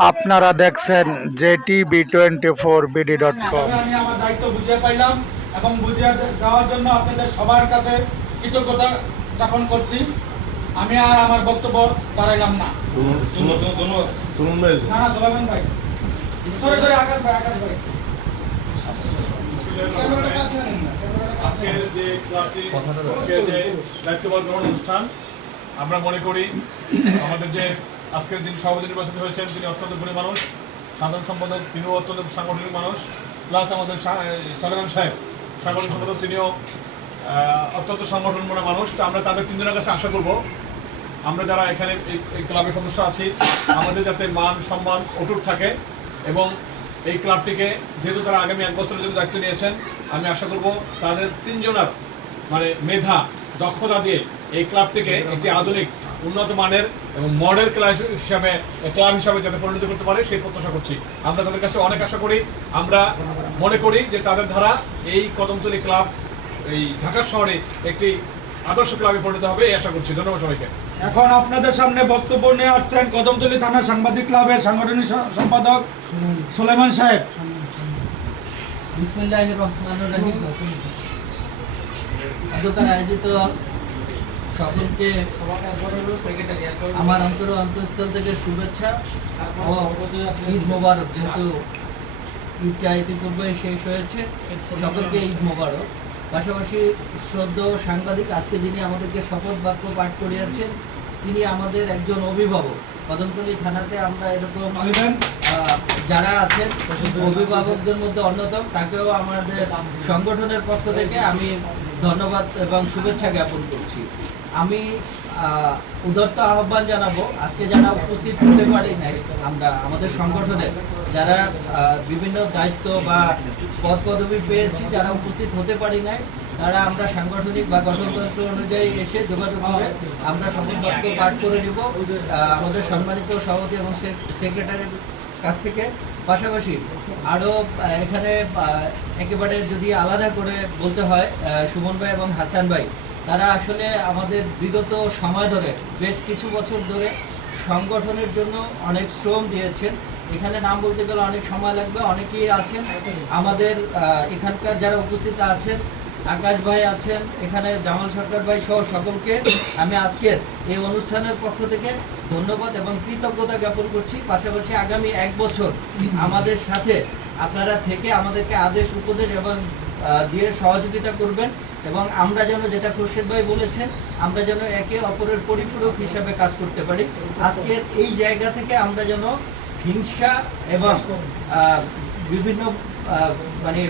আপনারা দেখছেন JT B twenty four BD dot com আমি আমার দায়িত্ব বুঝিয়ে পাইলাম এবং বুঝিয়ে দেওয়ার জন্য আপনাদের সবার কাছে কৃতজ্ঞতা জ্ঞাপন করছি আমি আর আমার বক্তব্য বাড়াইলাম না না না সোলামান ভাই সরে সরে আকাশ আকাশ আজকের যে দায়িত্ববান গ্রহণ অনুষ্ঠান আমরা মনে করি আমাদের যে আজকের যিনি সভাপতি নির্বাচিত হয়েছেন, তিনি অত্যন্ত গুণী মানুষ, সাধারণ সম্পাদক, তিনিও অত্যন্ত সাংগঠনিক মানুষ, প্লাস আমাদের সালেমান সাহেব, সাংগঠনিক সম্পাদক, তিনিও অত্যন্ত সংগঠনমূলক মানুষ। তো আমরা তাদের তিনজনের কাছে আশা করব, আমরা যারা এখানে এই ক্লাবের সদস্য আছি, আমাদের যাতে মান, সম্মান অটুট থাকে এবং এই ক্লাবটিকে, যেহেতু তারা আগামী এক বছরের জন্য দায়িত্ব নিয়েছেন, আমি আশা করব তাদের তিনজনের মানে মেধা, দক্ষতা দিয়ে এই ক্লাবটিকে একটি আধুনিক উন্নত মানের এবং মডেল ক্লাব হিসাবে ক্লাব হিসাবে যাতে পরিণত করতে পারে সেই প্রত্যাশা করছি। আমরা তাদের কাছে অনেক আশা করি। আমরা মনে করি যে তাদের দ্বারা এই কদমতলী ক্লাব এই ঢাকা শহরে একটি আদর্শ ক্লাবে পরিণত হবে এই আশা করছি। ধন্যবাদ সবাইকে। এখন আপনাদের সামনে বক্তব্য নিয়ে আসছেন কদমতলী থানা সাংবাদিক ক্লাবের সাংগঠনিক সম্পাদক সোলেমান সাহেব। বিসমিল্লাহ রহমান রহিম। আয়োজিত সকলকে আমার অন্তর অন্তঃস্থল থেকে শুভেচ্ছা ও ঈদ মোবারক যেহেতু ঈদটা ইতিপূর্বে শেষ হয়েছে সকলকে ঈদ মোবারক। পাশাপাশি শ্রদ্ধ সাংবাদিক আজকে যিনি আমাদেরকে শপথ বাক্য পাঠ করিয়াছেন তিনি আমাদের একজন অভিভাবক। কদমতলী থানাতে আমরা এরকম যারা আছেন অভিভাবকদের মধ্যে অন্যতম তাকেও আমাদের সংগঠনের পক্ষ থেকে আমি ধন্যবাদ এবং শুভেচ্ছা জ্ঞাপন করছি। আমি আহ, উদার্ত আহ্বান জানাব আজকে যারা উপস্থিত হতে পারি নাই আমরা আমাদের সংগঠনে যারা বিভিন্ন দায়িত্ব বা পদ পদবি পেয়েছি যারা উপস্থিত হতে পারি নাই তারা আমরা সাংগঠনিক বা গঠনতন্ত্র অনুযায়ী এসে যোগাযোগ করে আমরা বাক্য পাঠ করে নিব। আমাদের সম্মানিত সভাপতি এবং সেক্রেটারির কাছ থেকে। পাশাপাশি আরও এখানে একেবারে যদি আলাদা করে বলতে হয় সুমন ভাই এবং হাসান ভাই তারা আসলে আমাদের বিগত সময় ধরে বেশ কিছু বছর ধরে সংগঠনের জন্য অনেক শ্রম দিয়েছেন। এখানে নাম বলতে গেলে অনেক সময় লাগবে অনেকেই আছেন। আমাদের আহ, এখানকার যারা উপস্থিত আছেন আকাশ ভাই আছেন, এখানে জামাল সরকার ভাই সহ সকলকে আমি আজকের এই অনুষ্ঠানের পক্ষ থেকে ধন্যবাদ এবং কৃতজ্ঞতা জ্ঞাপন করছি। পাশাপাশি আগামী এক বছর আমাদের সাথে আপনারা থেকে আমাদেরকে আদেশ, উপদেশ এবং দিয়ে সহযোগিতা করবেন এবং আমরা যেন যেটা খুরশেদ ভাই বলেছেন, আমরা যেন একে অপরের পরিপূরক হিসাবে কাজ করতে পারি। আজকের এই জায়গা থেকে আমরা যেন হিংসা এবং বিভিন্ন মানে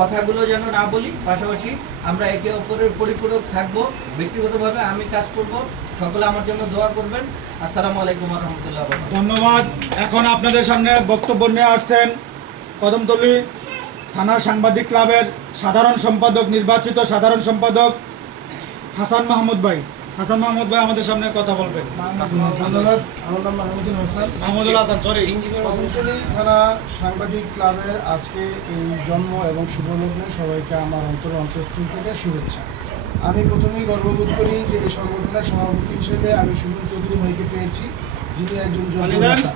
কথাগুলো যেন না বলি, পাশাপাশি আমরা একে অপরের পরিপূরক থাকব, ব্যক্তিগতভাবে আমি কাজ করব। সকলে আমার জন্য দোয়া করবেন। আসসালামু আলাইকুম রহমতুল্লাহ ধন্যবাদ। এখন আপনাদের সামনে বক্তব্য নিয়ে আসছেন কদমতলী থানা সাংবাদিক ক্লাবের সাধারণ সম্পাদক, নির্বাচিত সাধারণ সম্পাদক হাসান মাহমুদ ভাই। হাসান মাহমুদ ভাই আমাদের সামনে কথা বলবেন ধন্যবাদ। আমার নাম মাহমুদুল হাসান। মাহমুদুল হাসান সরি কদমতলী থানা সাংবাদিক ক্লাবের আজকে এই জন্ম এবং শুভলগ্নে সবাইকে আমার অন্তর অন্তঃস্থল থেকে শুভেচ্ছা। আমি প্রথমেই গর্ববোধ করি যে এই সংগঠনের সভাপতি হিসেবে আমি সুমন চৌধুরী ভাইকে পেয়েছি যিনি একজন জননেতা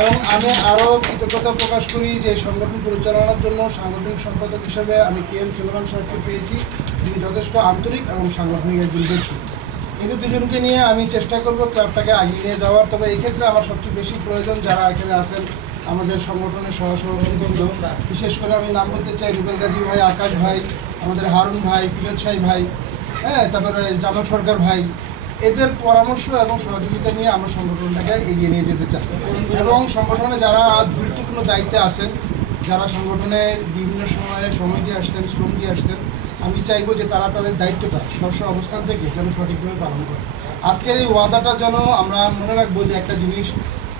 এবং আমি আরও কৃতজ্ঞতা প্রকাশ করি যে এই সংগঠন পরিচালনার জন্য সাংগঠনিক সম্পাদক হিসেবে আমি কে এম সুলেমান সাহেবকে পেয়েছি যিনি যথেষ্ট আন্তরিক এবং সাংগঠনিক একজন ব্যক্তি। এদের দুজনকে নিয়ে আমি চেষ্টা করব ক্লাবটাকে এগিয়ে নিয়ে যাওয়ার। তবে এই ক্ষেত্রে আমার সবচেয়ে বেশি প্রয়োজন যারা এখানে আছেন, আমাদের সংগঠনের সহসভাপতিবৃন্দ বিশেষ করে আমি নাম বলতে চাই রুবেল গাজী ভাই, আকাশ ভাই, আমাদের হারুন ভাই ফিরোজ শাহী ভাই হ্যাঁ তারপরে জামাল সরকার ভাই। এদের পরামর্শ এবং সহযোগিতা নিয়ে আমরা সংগঠনটাকে এগিয়ে নিয়ে যেতে চাই। এবং সংগঠনে যারা গুরুত্বপূর্ণ দায়িত্বে আছেন, যারা সংগঠনে বিভিন্ন সময়ে সময় দিয়ে আসছেন, শ্রম দিয়ে আসছেন আমি চাইব যে তারা তাদের দায়িত্বটা স্ব অবস্থান থেকে যেন সঠিকভাবে পালন করে। আজকের এই ওয়াদাটা যেন আমরা মনে রাখব যে একটা জিনিস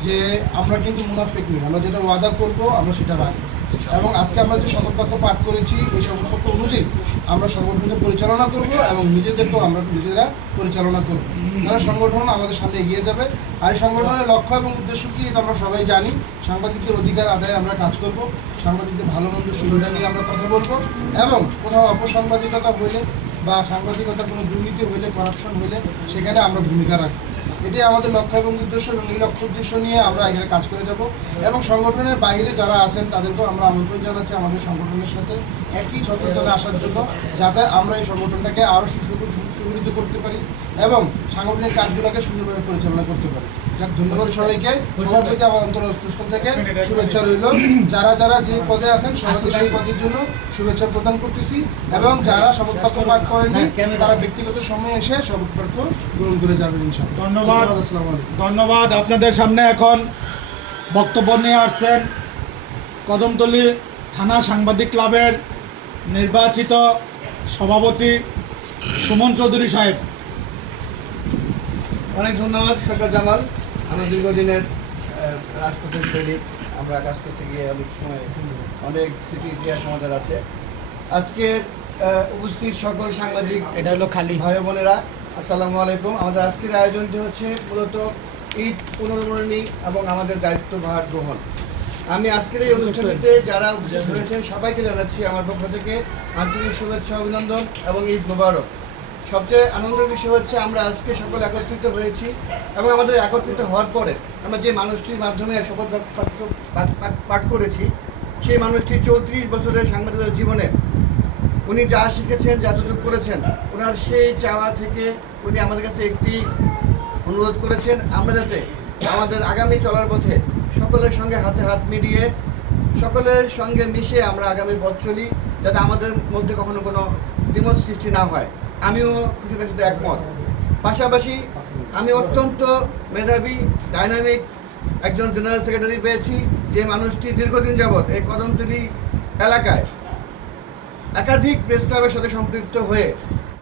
যে আমরা কিন্তু মুনাফেক নই, আমরা যেটা ওয়াদা করব, আমরা সেটা রাখব। এবং আজকে আমরা যে শপথ বাক্য পাঠ করেছি, এই শপথ বাক্য অনুযায়ী আমরা সংগঠনকে পরিচালনা করব এবং নিজেদেরকেও আমরা নিজেরা পরিচালনা করব। তাহলে সংগঠন আমাদের সামনে এগিয়ে যাবে। আর এই সংগঠনের লক্ষ্য এবং উদ্দেশ্য কি, এটা আমরা সবাই জানি। সাংবাদিকদের অধিকার আদায়ে আমরা কাজ করব। সাংবাদিকদের ভালো মন্দ সুবিধা নিয়ে আমরা কথা বলব এবং কোথাও অপসাংবাদিকতা হইলে বা সাংবাদিকতার কোনো দুর্নীতি হলে করাপশন হলে সেখানে আমরা ভূমিকা রাখব। এটাই আমাদের লক্ষ্য এবং উদ্দেশ্য এবং এই লক্ষ্য উদ্দেশ্য নিয়ে আমরা এখানে কাজ করে যাব। এবং সংগঠনের বাইরে যারা আছেন, তাদেরকেও আমরা আমন্ত্রণ জানাচ্ছি আমাদের সংগঠনের সাথে। একই ছত্রতলে আসার জন্য, যাতে আমরা এই সংগঠনটাকে আরও সুগঠিত করতে পারি এবং সাংগঠনিক কাজগুলোকে সুন্দরভাবে পরিচালনা করতে পারি। যাক ধন্যবাদ সবাইকে। সবার প্রতি আমার অন্তরস্থল থেকে শুভেচ্ছা রইল। যারা যারা যে পদে আছেন সবাইকে সেই পদের জন্য শুভেচ্ছা প্রদান করতেছি এবং যারা শপথপত্র পাঠ করেনি তারা ব্যক্তিগত সময় এসে শপথপত্র গ্রহণ করে যাবেন ইনশাআল্লাহ। ধন্যবাদ। আসসালামু আলাইকুম। ধন্যবাদ। আপনাদের সামনে এখন বক্তব্য নিয়ে আসছেন কদমতলী থানা সাংবাদিক ক্লাবের নির্বাচিত সভাপতি সুমন চৌধুরী সাহেব। অনেক ধন্যবাদ সরকার জামাল। আমার দীর্ঘদিনের রাজপথের সৈনিক। আমরা কাজ করতে গিয়ে অনেক সময় অনেক স্মৃতি ইতিহাস আমাদের আছে। আজকের উপস্থিত সকল সাংবাদিক এটা হলো খালি। ভাই বোনেরা আসসালামু আলাইকুম। আমাদের আজকের আয়োজনটি হচ্ছে মূলত ঈদ পুনর্মরণী এবং আমাদের দায়িত্বভার গ্রহণ। আমি আজকের এই অনুষ্ঠানটিতে যারা উপস্থিত হয়েছেন সবাইকে জানাচ্ছি আমার পক্ষ থেকে আন্তরিক শুভেচ্ছা অভিনন্দন এবং ঈদ মোবারক। সবচেয়ে আনন্দের বিষয় হচ্ছে আমরা আজকে সকল একত্রিত হয়েছি এবং আমাদের একত্রিত হওয়ার পরে আমরা যে মানুষটির মাধ্যমে শপথ পাঠ- করেছি সেই মানুষটি চৌত্রিশ বছরের সাংবাদিকতার জীবনে উনি যা শিখেছেন যতটুকু করেছেন ওনার সেই চাওয়া থেকে উনি আমাদের কাছে একটি অনুরোধ করেছেন আমরা যাতে আমাদের আগামী চলার পথে সকলের সঙ্গে হাতে হাত মিলিয়ে, সকলের সঙ্গে মিশে আমরা আগামী পথ চলি, যাতে আমাদের মধ্যে কখনো কোনো দ্বিমত সৃষ্টি না হয়। আমিও খুশির সাথে একমত। পাশাপাশি আমি অত্যন্ত মেধাবী, ডাইনামিক একজন জেনারেল সেক্রেটারি পেয়েছি, যে মানুষটি দীর্ঘদিন যাবৎ এই কদমতলী এলাকায় একাধিক প্রেস ক্লাবের সাথে সম্পৃক্ত হয়ে